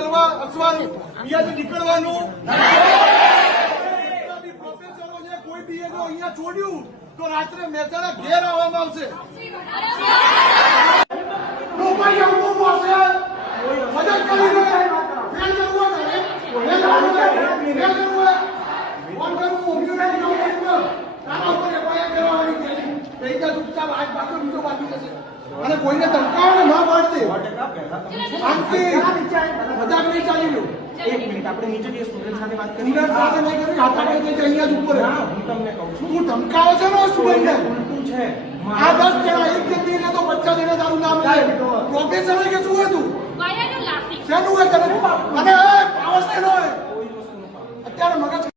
અસવાનું અહીંયાથી નીકળવાનું પ્રોફેસરો છે કોઈ બી અહીંયા છોડ્યું તો રાત્રે મહેસાણા ઘેર આવવામાં આવશે. અને કોઈને ધમકાવો ના પાડતી મજાક નહીં ચાલી રહ્યું. એક મિનિટ આપણે નીચે જે સ્ટુડન્ટ સાથે વાત કરી સ્ટુડન્ટ સાથે નહીં કરી હાથા કરી છે અહીંયા જ ઉપર. હું તમને કહું છું તું ધમકાવે છે ને સ્ટુડન્ટને. ઉલટું છે આ 10 જણા એક વ્યક્તિને તો 50 જણા તારું નામ લે. પ્રોફેસર કે શું હતું શેનું હોય તને અને પાવર શેનો હોય અત્યારે મગજ